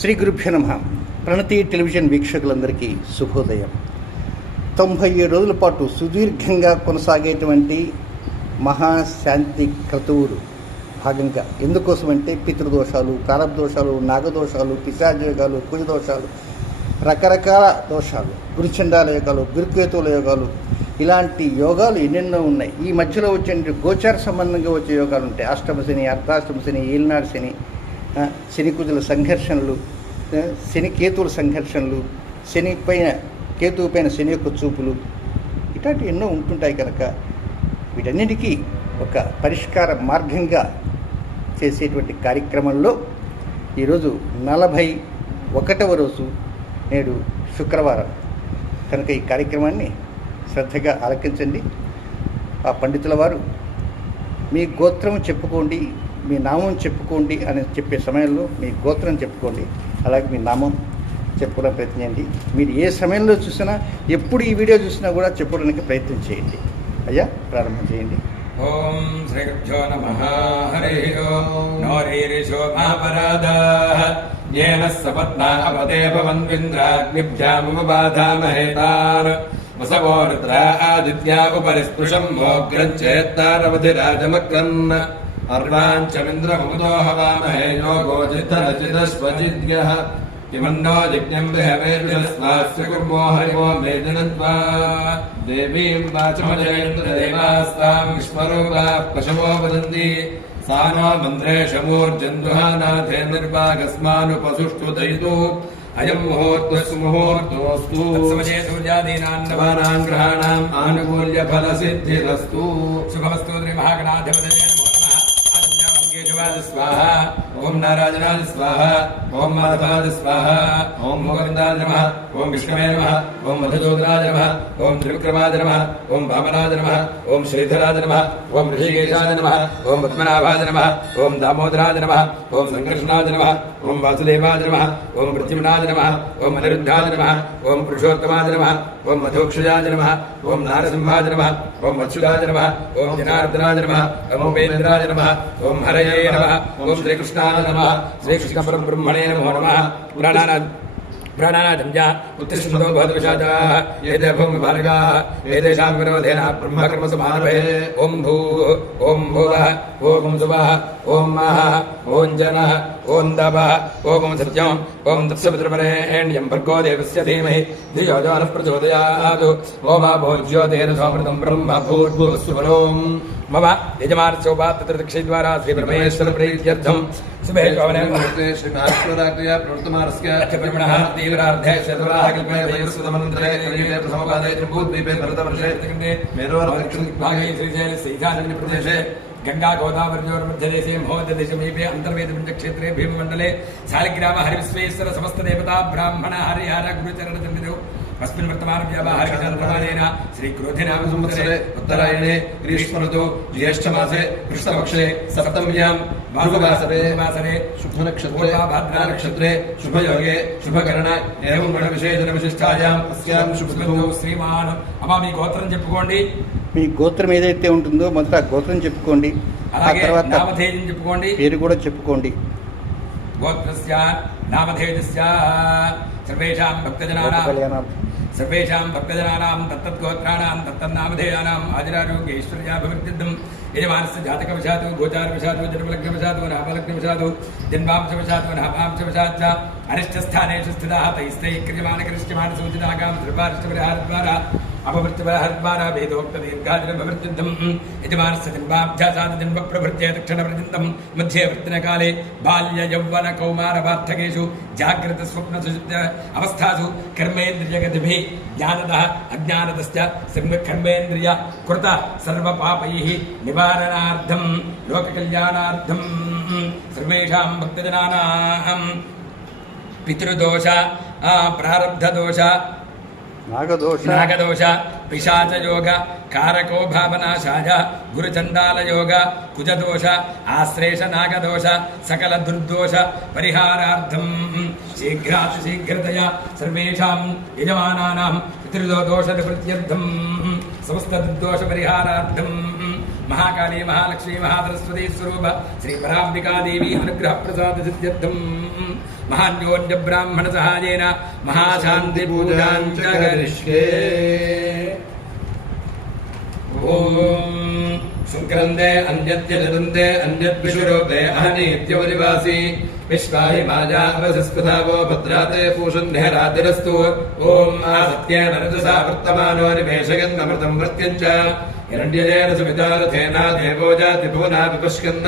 శ్రీ గురుభ్యో నమః. ప్రణతి టెలివిజన్ వీక్షకులందరికీ శుభోదయం. 97 రోజుల పాటు సుదీర్ఘంగా కొనసాగేటువంటి మహాశాంతి క్రతువులు భాగంగా ఎందుకోసమంటే పితృదోషాలు, ప్రారబ్ధదోషాలు, నాగదోషాలు, పిశాచయోగాలు, కుజదోషాలు, రకరకాల దోషాలు, గురుచండాల యోగాలు, గురుకేతువుల యోగాలు, ఇలాంటి యోగాలు ఎన్నెన్నో ఉన్నాయి. ఈ మధ్యలో వచ్చే గోచార సంబంధంగా వచ్చే యోగాలు ఉంటాయి. అష్టమ శని, అర్ధాష్టమ శని, ఏలినాడు శని, శని కుజుల సంఘర్షణలు, శని కేతువుల సంఘర్షణలు, శని పైన కేతువు పైన శని యొక్క చూపులు, ఇట్లాంటివి ఎన్నో ఉంటుంటాయి. కనుక వీటన్నిటికీ ఒక పరిష్కార మార్గంగా చేసేటువంటి కార్యక్రమంలో ఈరోజు 41వ రోజు, నేడు శుక్రవారం. కనుక ఈ కార్యక్రమాన్ని శ్రద్ధగా ఆలకించండి. ఆ పండితుల వారు మీ గోత్రం చెప్పుకోండి, మీ నామం చెప్పుకోండి అని చెప్పే సమయంలో మీ గోత్రం చెప్పుకోండి, అలాగే మీ నామం చెప్పుకోవడానికి ప్రయత్నం చేయండి. మీరు ఏ సమయంలో చూసినా, ఎప్పుడు ఈ వీడియో చూసినా కూడా చెప్పుకోవడానికి ప్రయత్నం చేయండి. అయ్యా, ప్రారంభం చేయండి. ఓం శ్రీ గురుభ్యో నమః. హరి ఓం. నోరీరిషోమాపరాధాః యేన సపత్నా అపదేభవన్వింద్రాగ్నిభ్యాముపబాధామహే తాన్ వసవో రుద్ర ఆదిత్యా ఉపరిస్పృశం మోగ్రజ్జేత్తారవధిరాజమక్రన్ అర్వాంచమింద్రముదో హవామహే యోగోజితరచితస్వజిద్యః కిమన్నో యజ్ఞం బృహవేర్విషస్వాస్య కుర్మో హరిమో మేదినత్వా దేవీం వాచమజయేంద్రదేవాస్తాం విశ్వరూపాః పశవో వదంతి సానో మంత్రేషమూర్జన్దుహానాథే నిర్వాగస్మానుపసుష్టుదయితు అయం ముహూర్తస్ముహూర్తోస్తు తత్సమయే సూర్యాదీనాం నవానాం గ్రహాణాం ఆనుకూల్య ఫలసిద్ధిరస్తు శుభమస్తు. శ్రీ మహాగణాధిపతయే నమో నమః. ఆదిత్యాం కేశవాద స్వాహ, ఓం నారాయణాయ స్వాహ, ఓం మాధవాయ స్వాహ, ఓం గోవిందాయ నమః, ఓం విష్ణవే నమః, ఓం మధుసూదనాయ నమః, ఓం త్రివిక్రమాయ నమః, ఓం వామనాయ నమః, ఓం శ్రీధరాయ నమః, ఓం ఋషికేశాయ నమః, ఓం పద్మనాభాయ నమః, ఓం దామోదరాయ నమః, ఓం సంకర్షణాయ నమః, ఓం వాసుదేవాయ నమః, ఓం ప్రద్యుమ్నాయ నమః, ఓం అనిరుద్ధాయ నమః, ఓం పురుషోత్తమాయ నమః, ఓం మధోక్షజాయ నమః, ఓం నారసింహాయ నమః, ఓం మత్స్యుదాయ నమః, ఓం జనార్దనాయ నమః, ఓం ఉపేంద్రాయ నమః, ఓం హరయే నమః, ఓం శ్రీకృష్ణాయ నమః, శ్రీకృష్ణ పరబ్రహ్మణే నమో నమః. ప్రాణానాథంజా ఉత్తిష్టో భవద్విషాదాః ఏతే భూమి భారగాః ఏతేషాం విరోధేన బ్రహ్మకర్మసు మానవే. ఓం భూః, ఓం భువః, ఓం సువః, ఓం మహః, ఓం జనః, ఓం దవః, ఓం సత్యం, ఓం తత్సవితుర్వరేణ్యం భర్గో దేవస్య ధీమహి ధియో యో నః ప్రచోదయాత్. ఓమాభో జ్యోతిరేణ సోమృతం బ్రహ్మ భూర్భువస్సువరోం. మమ యజమానస్యోపాత్రదక్షిద్వారా శ్రీ పరమేశ్వర ప్రీత్యర్థం శుభే శోభనే ముహూర్తే శ్రీ మహాశ్వరాత్రియా ప్రవర్తమానస్య అచ్చబ్రహ్మణః తీవ్రార్ధే శతవరాహ కల్పే వైవస్వతమనంతరే కలియుగే ప్రథమపాదే త్రిభూద్వీపే భరతవర్షే దక్షిణదిగ్భాగే శ్రీశైల సైధానగిరి ప్రదేశే గంగా గోదావరిజోర్మధ్యదేశే మహోదయసమీపే అంతర్వేద పుణ్యక్షేత్రే భీమమండలే శాలిగ్రామ హరివిశ్వేశ్వర సమస్త దేవతా బ్రాహ్మణ హరిహర గురుచరణ సన్నిధౌ अस्मिन् वर्तमान व्यावहारिकप्रमाणेन श्री क्रोधिनाम संवत्सरे उत्तरायणे ग्रीष्म ऋतौ ज्येष्ठमासे कृष्णपक्षे सप्तम्यां भानुवासरे शुभ नक्षत्रे भाद्रा नक्षत्रे शुभयोगे शुभकरण एवं गण विशेषण विशिष्टायां अस्यां शुभऋतौ श्रीमान्. అమ్మ మీ గోత్రం చెప్పుకోండి. మీ గోత్రం ఏదైతే ఉంటుందో మొదట గోత్రం చెప్పుకోండి. ఆ తర్వాత నామధేయం చెప్పుకోండి, పేరు కూడా చెప్పుకోండి. గోత్రస్య నామధేయస్య సర్వేషాం భక్తజనానాం తత్తద్గోత్రాణాం తత్తన్నామధేయానాం ఆదిరారోగ్య ఐశ్వర్యాభివృద్ధిం యజమానస్య జాతకవశాతు గోచారవశాతు జన్మలగ్నవశాతు నామలగ్నవశాతు జన్మాంశవశాతు నామాంశవశాచ్చ అనిష్టస్థానేషు స్థితాః తైస్తై క్రియమానకరిష్యమాన సూచితాగాం ధృవారిష్టపరిహారద్వారా అపవృత్తిపరిహారద్వారా వేదోక్త దీర్ఘాదిరభివృద్ధిం యజమానస్య జన్మాభ్యాసాత్ జన్మ ప్రభృత్యే దక్షిణపర్యంతం మధ్యే వృత్తినకాలే బాల్య యౌవన కౌమార వార్ధకేషు జాగ్రత్త స్వప్న సుషుప్త అవస్థాసు కర్మేంద్రియగతిభిః జ్ఞానదః అజ్ఞానదశ్చ కర్మేంద్రియ కృత సర్వపాపైః నివారణార్థం లోకకల్యాణార్థం సర్వేషాం భక్తజనానాం పితృదోష ప్రారబ్ధదోష నాగదోష పిశాచయోగ కారకో భావనాశాయ గురుచండాలయోగ కుజదోష ఆశ్లేష నాగదోష సకల దుర్దోష పరిహారార్థం శీఘ్రతయా సర్వేషాం యజమానానాం పితృదోష నివృత్త్యర్థం సమస్త దుర్దోష పరిహారార్థం महाकाली महालक्ष्मी महासरस्वती स्वरूप श्री पराम्बिका देवी अनुग्रह प्रसाद सिद्ध्यर्थम महान्योन्य ब्राह्मण सहायेन महाशांति पूजां च करिष्ये। ओम शुक्रंदे अन्यत्य जदन्ते अन्यद्विषुरूपे अहनीत्यवरिवासी विश्वाहि माजा अवसस्पथावो भद्राते पूषन्नेरातिरस्तु। ओम आसत्येन रजसा वर्तमानो निमेषयन्नमृतं वृत्यञ्च हिरण्यजेन सुवितारथेन देवो जाति भुवना विपश्यन्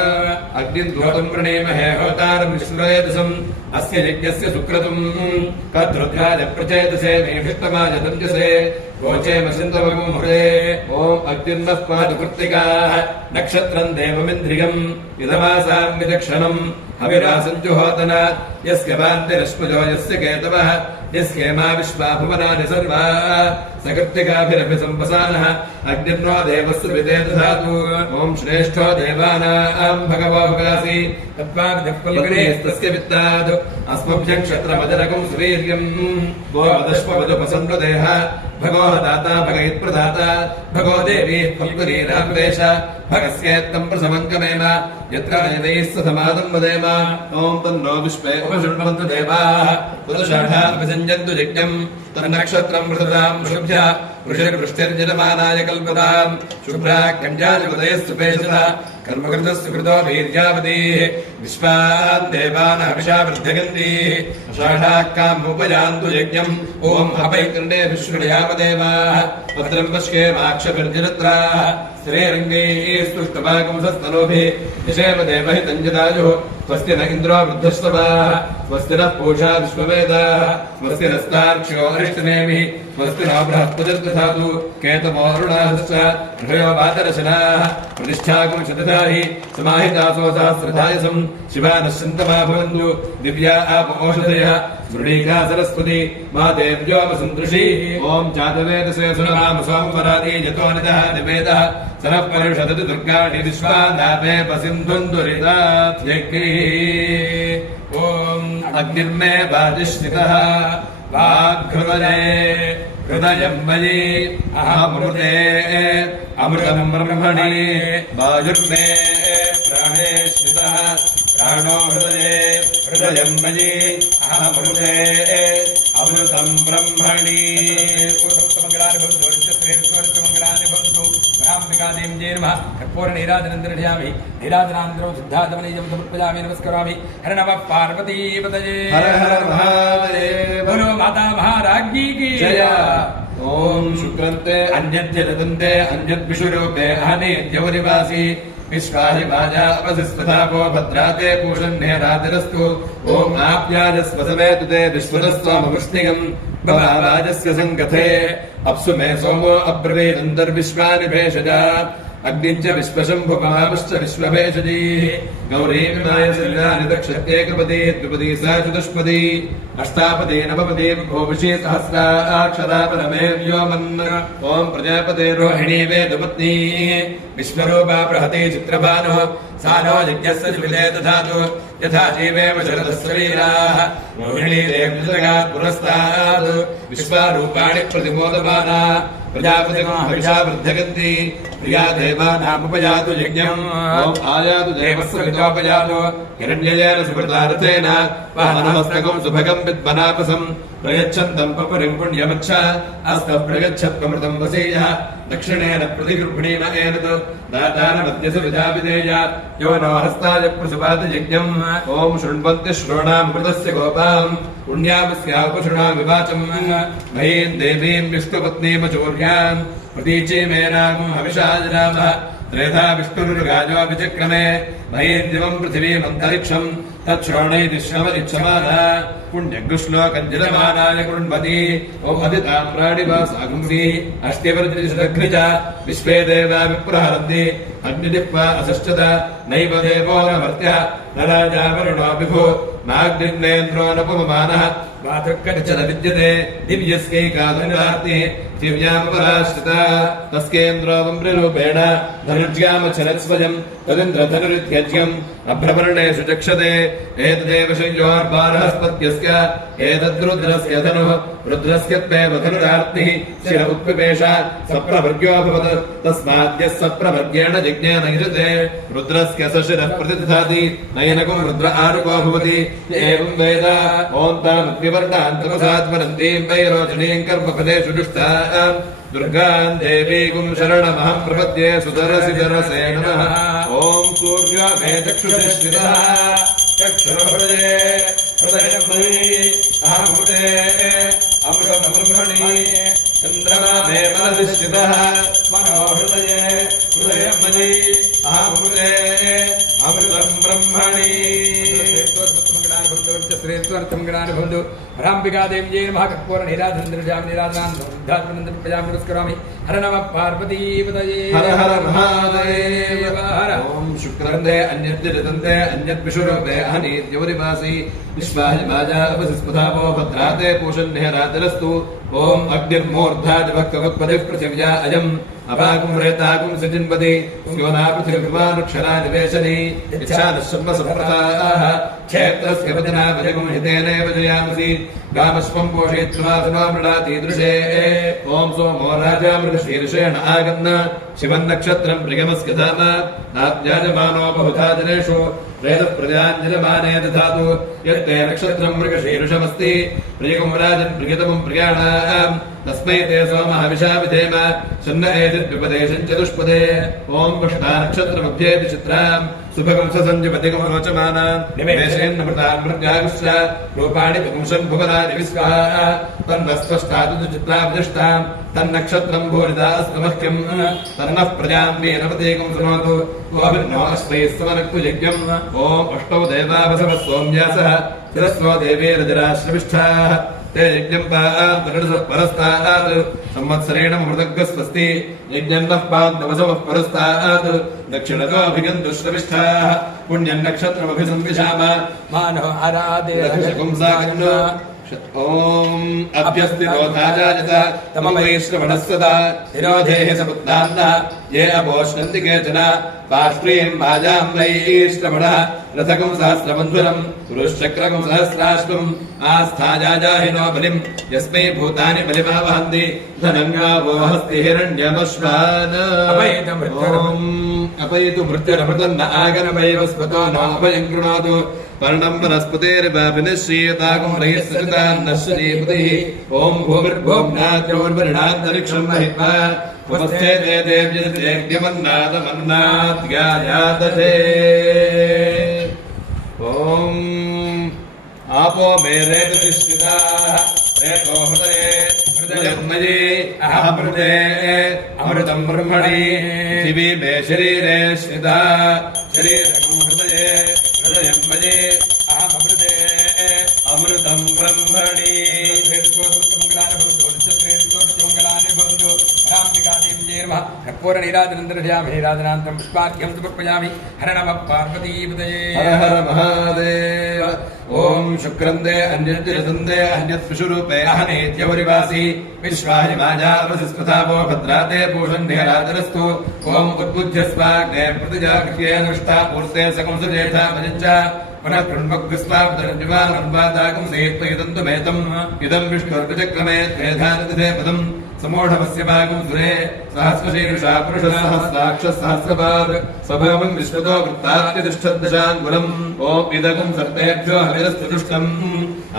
अग्निं द्योतं वृणीमहे होतारं विश्ववेदसम् अस्य यज्ञस्य सुक्रतुम् कद्रुद्राज प्रचेतसे मेषिष्टमाय दञ्जसे गोचे मसिन्दवमुहृदे। ओम अग्निर्नः पातु कृत्तिकाः नक्षत्रं देवमिन्द्रियम् इदमासां विदक्षणम् हविरासञ्जुहोतन यस्य वान्तिरश्मुजो यस्य केतवः यस्येमा विश्वा भुवनानि सर्वा सकर्तिकाभिरपि सम्पसानः अग्निर्नो देवस्य विदेदधातु। ओम श्रेष्ठो देवानां भगवो भगासि तत्त्वाभिधक्पल्गणेस्तस्य वित्तात् अस्मभ्यं क्षत्रमजरकं सुवीर्यम् वो वदश्ववदुपसन्वदेह भगो दाता भगयत्प्रदाता भगो देवी फल्गुनीरावेश भगस्येत्तं प्रसमङ्कमेम यत्र देवैः समादं वदेम। ओम तन्नो विश्वे उपशृण्वन्तु देवाः पुरुषाः विसञ्जन्तु यज्ञम् तन्नक्षत्रं मृततां शुभ्य वृषिर्वृष्टिर्जलमानाय कल्पतां शुभ्राख्यञ्जाजपदयस्तुपेशतः कर्मकृतस्य कृतो वीर्यावतीः विश्वान् देवान् हविषा वृद्धगन्धीः अषाढाः कामुपयान्तु यज्ञम्। ओम अपैकर्णे विश्वयामदेवाः भद्रं पश्येमाक्षभिर्जरत्राः श्रीरङ्गैः स्तुष्टभागंसस्तनोभिः निषेम देवहितं जदायुः स्वस्ति न इन्द्रो वृद्धश्रवाः स्वस्ति नः पूषा विश्ववेदाः स्वस्ति नस्तार्क्ष्यो अरिष्टनेमिः स्वस्ति नो बृहस्पतिर्दधातु केतवोऽरुणाश्च हृयो वातरशनाः प्रतिष्ठाकुं शतधाहि समाहितासो सहस्रधायसं शिवा नश्यन्तमा भवन्तु दिव्या आपौषधयः मृणीका सरस्वती मा देव्योमसन्दृशी। ओम जातवेदसे सुनराम सोमवरादि यतो निदः निवेदः सनः परिषदति दुर्गाणि विश्वानापे पसिन्धुन्दुरितात्यैः। ओम अग्निर्मे वाजिष्ठितः वाग्हृदये हृदयं मयि अहमृते अमृतं ब्रह्मणि वायुर्मे प्राणे श्रितः प्राणो हृदये हृदयं मयि अहमृते अमृतं ब्रह्मणि। कर्पूरनीराजनन्दर्शयामि नीराजनान्तरं शुद्धात्मनीयं समर्पयामि नमस्करोमि। हर नमः पार्वतीपतये हर हर महादेव बोलो माता महाराज्ञी की जय। ओम शुक्रन्ते अन्यद्य ददन्ते अन्यद्विषुरूपे अहनीत्यवरिवासी विश्वाहि माजा अवसिस्पथापो भद्राते पूषन्नेरातिरस्तु। ओम आप्याजस्वसमेतु ते विश्वतस्त्वमवृष्टिगम् भवाराजस्य सङ्कथे अप्सु मे सोमो अब्रवीदन्तर्विश्वानि भेषजा अग्निं च विश्वशम्भुपमापश्च विश्वभेषजीः गौरीमाय शरीरानि दक्षत्येकपदी द्विपदी सा चतुष्पदी अष्टापदी नवपदी विभूषी सहस्राक्षरा परमे व्योमन्। ओम प्रजापते रोहिणी वेदपत्नी विश्वरूपा बृहती चित्रभानुः सा नो यज्ञस्य जुविले दधातु यथा जीवेम शरदस्वीराः रोहिणी देवजगात् पुरस्तात् विश्वारूपाणि प्रतिमोदमाना प्रजापतिं हविषा वृद्धगन्ति प्रिया देवानामुपयातु यज्ञम्। ओम आयातु देवस्य विदोपयातु हिरण्यजेन सुकृतार्थेन वहनमस्तकं सुभगं विद्मनापसं प्रयच्छन्तं पपुरिं पुण्यमच्छ अस्तः प्रयच्छत्वमृतं वसीयः दक्षिणेन प्रतिगृह्णीम एनत् दातानमद्यसु विधापिदेय यो नो हस्ताय प्रसुपात यज्ञम्। ओम शृण्वन्ति श्रोणामृतस्य गोपां पुण्यामस्यापशृणां विवाचम् महीं देवीं विष्णुपत्नीमचौर्यां प्रतीचीमेनां हविषाजरामः त्रेधा विष्णुरुगाजो विचक्रमे महीर्दिवं पृथिवीमन्तरिक्षं तच्छ्रोणैदिश्रमदिच्छमानः पुण्यगुश्लोकञ्जलमानाय कुण्वती ओमदिताम्राणिवासागुंसी अष्टिवर्तिशतघ्निज विश्वे देवा विप्रहरन्ति अग्निदिक्वा असश्चत नैव देवो न मर्त्यः न राजा वरुणो विभो नाग्निर्नेन्द्रो नपुममानः मातृकर्चन विद्यते दिव्यस्कैकादुरार्ति दिव्यामपराश्रिता तस्केन्द्रोऽवम्रिरूपेण धनुर्ज्यामचरत्स्वयम् तदिन्द्रधनुरित्यज्यम् अभ्रवर्णेषु चक्षते एतदेव शय्योर्बारहस्पत्यस्य एतद्रुद्रस्य धनुः रुद्रस्य त्वेव धनुरार्तिः शिर उत्पिपेष सप्रभर्ग्योऽभवत् तस्माद्यः सप्रभर्गेण जिज्ञेन युजते रुद्रस्य स शिरः प्रतिदधाति नयनकं रुद्र आरुको भवति एवं वेद ॐ तामग्निवर्णान्तमसात्मनन्तीं वैरोचनीं कर्मफलेषु दुष्टां दुर्गां देवीं शरणमहं प्रपद्ये सुतरसि तरसे नमः ॐ सूर्यो मे चक्षुषस्थितः चक्षुर्हृदये हृदयं मयि अहमृते अमृतमब्रह्मणि चन्द्रमा मे मनसि स्थितः मनोहृदये हृदयं मयि अहमृते अमृतं ब्रह्मणि श्रेष्ठर्थमङ्गलानुभवन्तु राम्बिका देव्यै नमः कर्पूर निराधनन्द्रजां निराधनान् पुरस्करोमि हर नमः पार्वतीपतये हर हर महादेव ॐ शुक्रन्दे अन्यद्यजतन्ते अन्यद्विषुरूपे अहनीत्यवरिवासी विश्वाहि वाजा अपसिस्पदापो भद्राते पूषन्निहरातिरस्तु ॐ अग्निर्मूर्धादिभक्तवत्पदिः पृथिव्या अयम् अपाकुं रेताकुं सजिन्वति योना पृथिव्यमानुक्षरा निवेशनी इच्छादशम्बसम्प्रदाः क्षेत्रस्य वजना भजगुं हितेनेव जयामसि गामश्वं पोषयित्वा मृडातीदृशे ॐ सोमो राजा मृगशीर्षेण आगन्न शिवन्नक्षत्रं प्रियमस्य धाम नाप्याजमानो बहुधा जनेषु वेदः प्रजाञ्जलमाने दधातु यत्ते नक्षत्रं मृगशीर्षमस्ति प्रियगुं राजन् प्रियतमं प्रियाणाम् तस्मै ते सोमः हविषा विधेम शन्न एतद्विपदेशं चतुष्पदे ॐ वष्टा नक्षत्रमभ्येति चित्राम् सुभगं ससञ्जपतिगं रोचमानान् निमेषेन्नमृतान् मृत्यागुश्च रूपाणि पुंसन् भुवनानि विश्वाः तन्वस्त्वष्टादु चित्राभिदिष्टाम् तन्नक्षत्रं भूरिदास्तमह्यम् तन्नः प्रजां वीरपतीकं शृणोतु गोभिर्नो अश्वैः समनक्तु यज्ञम् ॐ अष्टौ देवावसवः सोम्यासः शिरस्वो देवीरजराश्रविष्ठाः ते यज्ञं परस्तात् संवत्सरेण मृदग्स्वस्ति यज्ञन्नः पान्तवसवः परस्तात् दक्षिणतोऽभिगन्तु श्रविष्ठाः पुण्यन्नक्षत्रमभिसंविशाम मानो आराधे ॐ अभ्यस्तितो धाजायत तमवैश्रवणस्वदा निरोधेः समुत्थान्नः ये अपोष्णन्ति केचन पाष्ट्रीं भाजां वैश्रवणः रथकं सहस्रमन्धुरं पुरुश्चक्रकं सहस्राश्वम् आस्थाजाहिनो बलिं यस्मै भूतानि बलिमावहन्ति धनङ्गावो हस्ति हिरण्यमश्वान् अपैतु मृत्युरमृतन्न आगनमैव स्मृतो नाभयं कृणोतु पर्णं वनस्पतेर्वाभिनिश्चीयतागुं रहिस्सरितान्नश्रीपतिः ॐ भूमिर्भोम्नाद्योर्वरिणान्तरिक्षं महित्वा उपस्थे ते देव्यमन्नादमन्नाद्यायादधे ॐ आपो मे रेतुतिष्ठिताः रेतो हृदये हृदयन्मयि अहमृते अमृतं ब्रह्मणि दिवि मे शरीरे स्थिता शरीरकं हृदये हृदयन्मयि अहमृते अमृतं ब्रह्मणि कर्पूर निराधनन्द्रजामि निराधनान्तं पुष्पार्घ्यं समर्पयामि हर नमः पार्वतीपतये हर हर महादेव ॐ शुक्रन्दे अन्यद्यजतन्दे अन्यद्विषुरूपे अहनेत्यवरिवासी विश्वाहि वाजावसिस्पदापो भद्राते पूषन्निहरातिरस्तु ॐ उद्बुध्यस्वाग्ने प्रतिजागृह्येन विष्टा पूर्ते सकंसजेथा भजञ्च पुनः कृण्वग्स्वाब्दरज्वानन्वादाकं सेत्वयिदन्तुमेतम् इदं विष्णुर्विचक्रमे त्वेधानतिथे पदम् समोढमस्य भागं सुरे सहस्रशीर्षा पुरुषः सहस्राक्षः सहस्रपाद स्वभावं विश्वतो वृत्तात्यतिष्ठद्दशाङ्गुलम् ॐ इदगं सर्पेभ्यो हविरस्तु दुष्टम्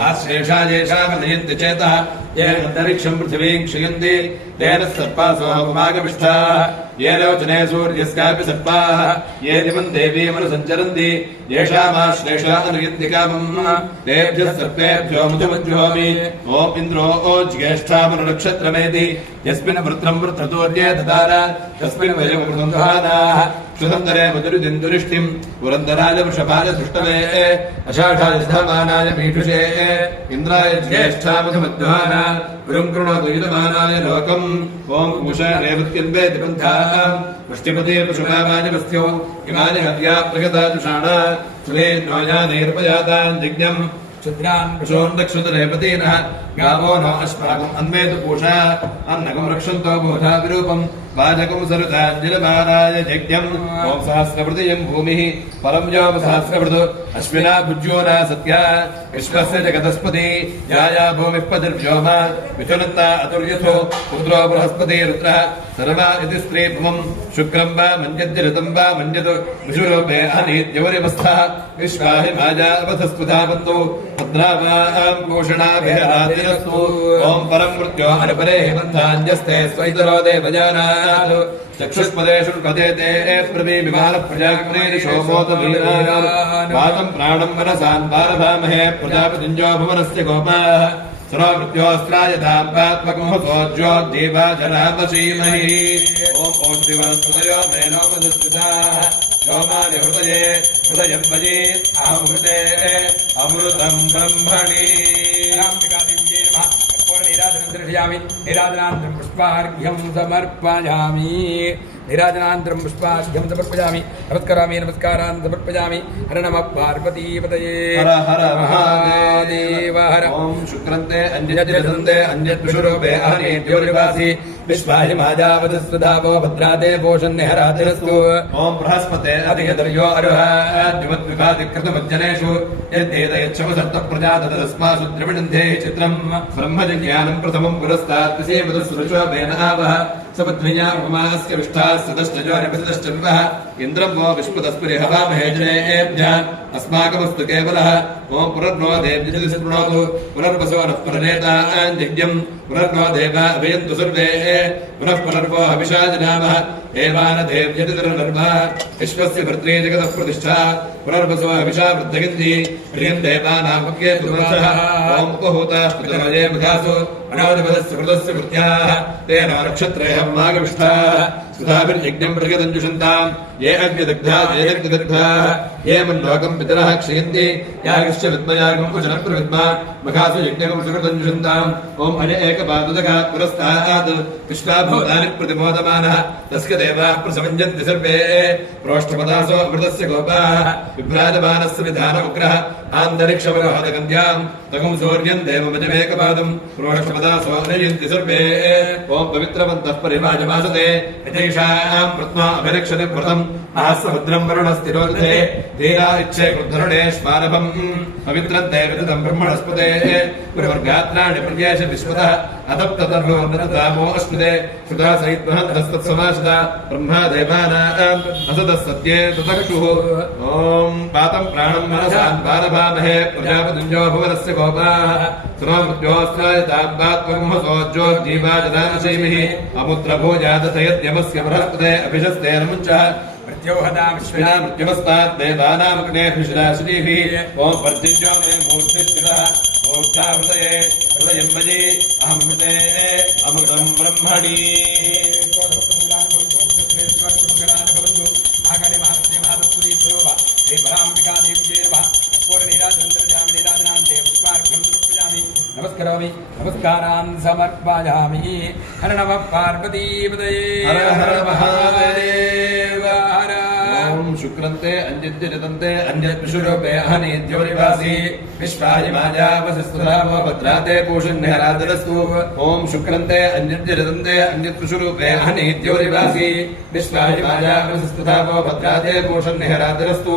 आश्लेषा येषामनयन्ति चेतः येन अन्तरिक्षं पृथिवीं क्षयन्ति तेन सर्पासोऽहमागमिष्ठाः येन वचने सूर्यस्यापि सर्पाः ये दिवं देवीमनुसञ्चरन्ति येषामाश्लेषा अनुयन्ति कामम् तेभ्यः सर्पेभ्यो मुजुमुज्जुहोमि ॐ इन्द्रो ज्येष्ठामनुनक्षत्रमेति यस्मिन् वृत्रं वृत्रतोर्ये ददार तस्मिन् वयमृतं दुहानाः क्षुतन्तरे मधुरिदिन्दुरिष्टिं पुरन्दराय वृषभाय दृष्टवे अषाढाय धामानाय मीठुषे इन्द्राय ज्येष्ठामधुमद्युहाना पुरुं कृणोतु युधमानाय लोकम् ॐ कुशा रेवत्यन्वे दिबन्धाः वृष्टिपते पशुमामाय वस्त्यो इमानि हव्या प्रगता दुषाणा सुले नोया नैर्पयातान् जिज्ञम् क्षुद्रान् क्षुद्रेपतीनः गावो नो अस्माकम् अन्वेतु पूषा अन्नकम् रक्षन्तो बोधा विरूपम् वाचकम् सरुताञ्जलमानाय यज्ञम् ॐ सहस्रवृतियम् भूमिः परम् योम सहस्रवृतु अश्विना भुज्योना सत्या विश्वस्य जगदस्पति याया भूमिः पतिर्व्योम मिथुनन्ता अतुर्यथो पुत्रो बृहस्पति रुद्रः सर्वा इति स्त्रीभुवम् शुक्रम् वा मन्यद्यऋतम् वा मन्यतु विषुरूपे अनीत्यवरिवस्थः विश्वाहि माया अवधस्पृधावन्तु भद्रावाम् भूषणाभिरातिरस्तु ॐ परम् मृत्यो अनुपरे हिमन्तान्यस्ते स्वैतरो देवजानात् चक्षुष्पदेषु पदेते प्रवी विमान प्रजाग्नेरिशो मोदवीरान् वातम् प्राणम् मनसान् पारभामहे प्रजापतिञ्जो भुवनस्य गोपाः सरो मृत्योऽस्त्रायधाम्बात्मकम् सोऽज्योद्दीवाजनामसीमहि ॐ पौष्टिवनस्पतयो मेनोपनिष्ठिताः सोमानि हृदये हृदयम् मयि अमृते अमृतम् ब्रह्मणि निराजनान्तरं पुष्पार्घ्यं समर्पयामि निराजनान्तरं पुष्पार्घ्यं समर्पयामि नमस्करामि नमस्कारान् समर्पयामि हर नमः पार्वतीपतये हर हर महादेव हर ॐ शुक्रन्ते अन्यद्रसन्ते अन्यद्विषुरूपे अहनेद्योनिवासि विश्वाहि माजावदस्वधावो भद्राते पोषन्निहरातिरस्तु ॐ बृहस्पते अधिकदर्यो अरुहाद्युमद्विकादिकृतमज्जनेषु यद्देतयच्छमसर्तप्रजातः तस्मासु द्रविणन्ते चित्रम् ब्रह्मजज्ञानम् प्रथमम् पुरस्तात् विषयमधुसुरुचोपेन आवह सपत्न्या उपमास्य विष्ठाः सदश्चजोनिपतितश्च विवः इन्द्रम् वो विश्वतस्परिहवामहे जनेभ्यः अस्माकमस्तु केवलः ॐ पुनर्नो देव्यजति स्पृणोतु पुनर्वसो नः पुनरेताञ्जिज्ञम् पुनर्नो देवा अभयन्तु सर्वे पुनः पुनर्वो हविषाजनामः एवान देव्यतितरनर्वा विश्वस्य भर्त्रे जगतः प्रतिष्ठा पुनर्वसो हविषा वृद्धगिन्धि प्रियम् देवानामप्ये दुर्वशः ॐ उपहूताः पितरये मुखासु अनादिपदस्य कृतस्य कृत्याः तेन नक्षत्रेऽहम् मागविष्ठाः सुधाभिर्यज्ञम् प्रतिगतञ्जुषन्ताम् ये अग्निदग्धा ये यज्ञदग्धाः ये मन्लोकम् पितरः क्षयन्ति यागश्च विद्मयागम् कुशलप्रविद्मा मखासु यज्ञकम् सुकृतञ्जुषन्ताम् ॐ अने एकपादुदका पुरस्तात् विश्वाभूतानि प्रतिमोदमानः तस्य देवाः प्रसमञ्जन्ति सर्वे प्रोष्ठपदासो अमृतस्य गोपाः विभ्राजमानस्य विधानमुग्रः आन्तरिक्षवरोहदगन्ध्याम् तगुम् सूर्यम् देवमजमेकपादम् प्रोष्ठपदासो नयन्ति सर्वे ॐ पवित्रवन्तः परिवाजमासते विदेशाम् प्रत्मा अभिरक्षति व्रतम् आहस्रभद्रम् वरुणस्तिरोधे धीरा इच्छे कृद्धरुणेष्मानभम् पवित्रम् देवदम् ब्रह्मणस्पते पुरवर्गात्राणि प्रज्ञेश विश्वतः अतप्ततर्हो नरतामो अश्नुते श्रुता सहितमहन्तस्तत्समाश्रिता ब्रह्मा देवानाम् असतः सत्ये ततक्षुः ॐ पातम् प्राणम् मनसान् पारभामहे प्रजापतिञ्जो भुवनस्य गोपाः सुनो मृत्योऽस्त्रायताम्बात्मकम् सोऽज्योद्दीवाजनामसीमिः अमुत्रभोजातथयद्यमस्य बृहस्पते अभिशस्ते नमुञ्चः मृत्योहदामश्विना मृत्युमस्तात् देवानामग्नेभिषदाशिनीभिः ॐ पर्जिञ्जो मे मूर्तिस्थितः मूर्धाहृदये हृदयम् मयि अहमृते अमृतम् ब्रह्मणि नमस्करोमि नमस्कारान् समर्पयामि हर नमः पार्वतीपतये हर हर महादेव हर ॐ शुक्रन्ते अन्यद्यजतन्ते अन्यद्विषुरूपे अहनेद्योनिवासि विश्वाहि मायावसिस्तुधावो भद्राते पूषन्निहरातिरस्तु ॐ शुक्रन्ते अन्यद्यजतन्ते अन्यद्विषुरूपे अहनेद्योनिवासि विश्वाहि मायावसिस्तुधावो भद्राते पूषन्निहरातिरस्तु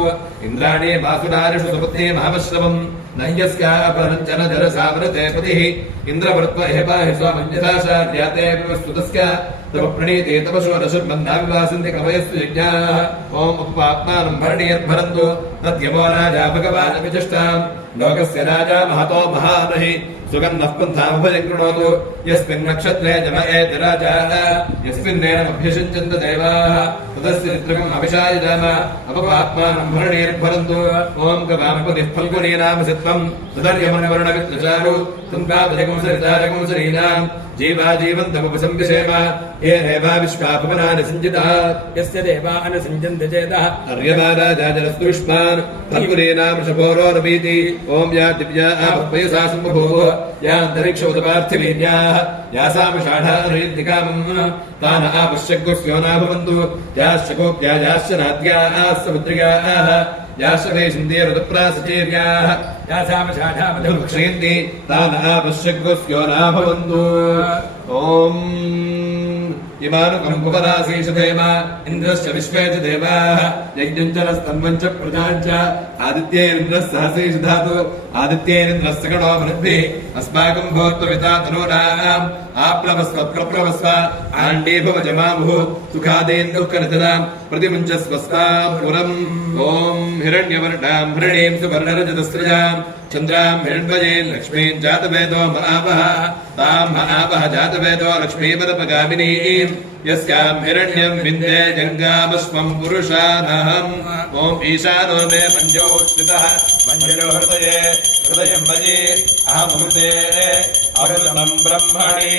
इन्द्राणि वासुनारिषु सुपत्नी महावश्रवम् नह्यस्यापरञ्जन जलसावृते पतिः इन्द्रवृत्व हेपाहि स्वामञ्जसाशार्याते विवस्तुतस्य तव प्रणीते तपशो रशुर्बन्धाविवासन्ति कवयस्तु यज्ञाः ॐ उपपाप्मानं भरणीयर्भरन्तु तद्यमो राजा भगवान् विचिष्टाम् लोकस्य राजा महतो महानहि सुगन्धः पन्थामुभयम् कृणोतु यस्मिन् नक्षत्रे जम एत राजा यस्मिन्नेनमभ्यषिञ्चन्त देवाः तदस्य चित्रकम् अभिषायजाम अपपाप्मानं भरणीयर्भरन्तु ॐ गवाम्पतिः फल्गुनी नाम सित्वम् सुदर्यमनवर्णवित्रचारु सन्पापजगुंसरितारगुंसरीणाम् जीवा जीवन्तमुपसंविषेम ये देवा विश्वापवनानि सञ्जितः यस्य देवा अनुसञ्जन्ति चेतः अर्यमा राजा जलस्तु विष्मान् फल्गुनीनाम् शपोरो नवीति ॐ या दिव्या आपयसा सम्बभूवुः यान्तरिक्ष उदपार्थिवीर्याः यासामिषाढानुयद्दिकामम् तान आपश्यग्गुस्योना भवन्तु याश्च गोप्या याश्च नाद्याः समुद्रियाः याश्वते ऋतुप्रासचेर्याः यासामशाढामधुक्षयन्ति तानापश्यग्रस्यो नाभवन्तु ॐ इमानुकम्पुपरासीषु देव इन्द्रश्च विश्वे च देवाः यज्ञञ्चलस्तन्वञ्च प्रजाञ्च आदित्येरिन्द्रः सहस्रेषु धातु आदित्येरिन्द्रः सकणो वृद्धिः अस्माकं भूत्वपिता तनूनाम् आप्लवस्व प्रप्लवस्व आण्डीभवजमामुः सुखादेन्दुःखरजदाम् प्रतिमुञ्चस्वस्ताम् पुरम् ॐ हिरण्यवर्णाम् हरिणीं सुवर्णरजतस्रजाम् चन्द्राम् हिरण्मयीम् लक्ष्मीम् जातवेदो महावः ताम् महावः जातवेदो लक्ष्मीपदपगामिनीम् यस्याम् हिरण्यम् विन्दे जङ्गामस्वम् पुरुषानहम् ॐ ईशानो मे मञ्जोत्थितः मञ्जरो हृदये हृदयम् मयि अहमृते अमृतम् ब्रह्मणि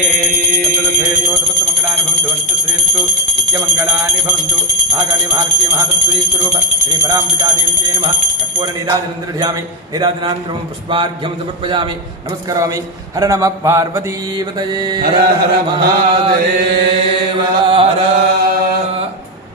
मंगलानि भवन्तु श्रेष्ठु नित्यमङ्गलानि भवन्तु महाकाली महर्षि महातत्त्वरूप श्री परामृतादेव्यै नमः कर्पूर नीराजनं दृढयामि नीराजनानन्तरं पुष्पार्घ्यं समर्पयामि नमस्करोमि हर नमः पार्वतीपतये हर हर महादेव हर